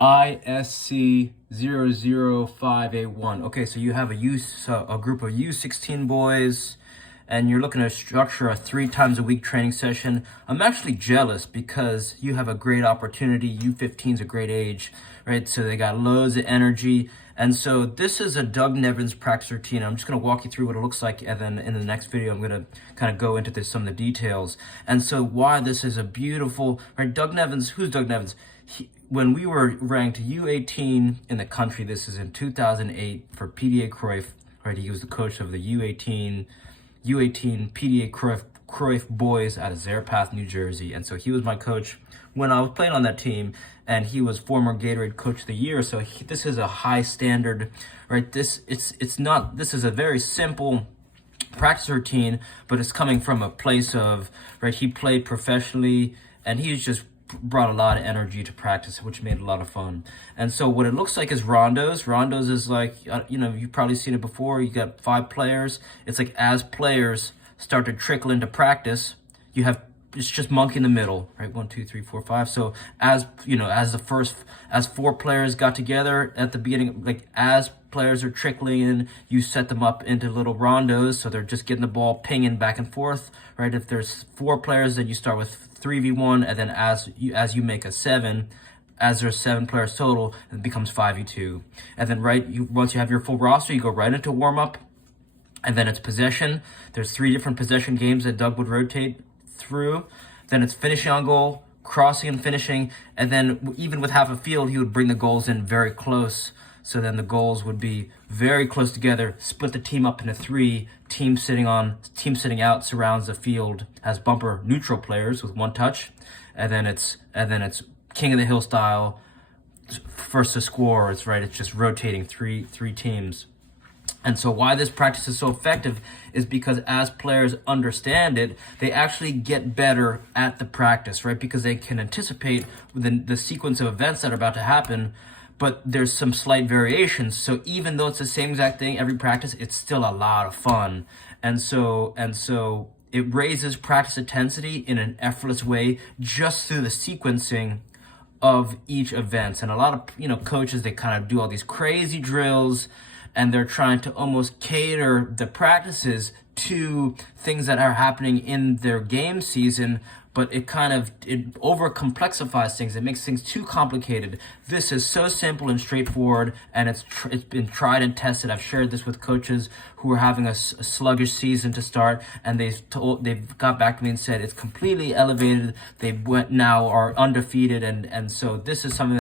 ISC005A1. Okay, so you have a group of U16 boys, and you're looking to structure a 3 times a week training session. I'm actually jealous because you have a great opportunity. U15 is a great age, right? So they got loads of energy. And so this is a Doug Nevins practice routine. I'm just going to walk you through what it looks like, and then in the next video, I'm going to kind of go into some of the details. And so why this is a beautiful, right? Doug Nevins, who's Doug Nevins? When we were ranked U18 in the country, this is in 2008 for PDA Cruyff, right? He was the coach of the U18 PDA Cruyff boys out of Zarephath, New Jersey. And so he was my coach when I was playing on that team, and he was former Gatorade Coach of the Year. So this is a high standard, right? This is a very simple practice routine, but it's coming from a place of, right, he played professionally, and he's just brought a lot of energy to practice, which made it a lot of fun. And so what it looks like is rondos. Rondos is like, you've probably seen it before. You got 5 players. It's like as players start to trickle into practice, it's just monkey in the middle, right? 1, 2, 3, 4, 5. So as 4 players got together at the beginning, like as players are trickling in, you set them up into little rondos, so they're just getting the ball pinging back and forth, right? If there's 4 players, then you start with 3v1, and then as you make a 7, as there's 7 players total, it becomes 5v2. And then once you have your full roster, you go right into warm-up, and then it's possession. There's 3 different possession games that Doug would rotate through. Then it's finishing on goal, crossing and finishing, and then even with half a field, he would bring the goals in very close. So then the goals would be very close together, split the team up into 3, team sitting out surrounds the field as bumper neutral players with 1 touch, and then it's King of the Hill style, first to score. It's just rotating 3 teams. And so why this practice is so effective is because as players understand it, they actually get better at the practice, right? Because they can anticipate the sequence of events that are about to happen, but there's some slight variations. So even though it's the same exact thing every practice, it's still a lot of fun. And so it raises practice intensity in an effortless way just through the sequencing of each event. And a lot of coaches, they kind of do all these crazy drills, and they're trying to almost cater the practices to things that are happening in their game season, but it over complexifies things. It makes things too complicated. This is so simple and straightforward, and it's been tried and tested. I've shared this with coaches who are having a sluggish season to start, and they've got back to me and said it's completely elevated. Now are undefeated, and so this is something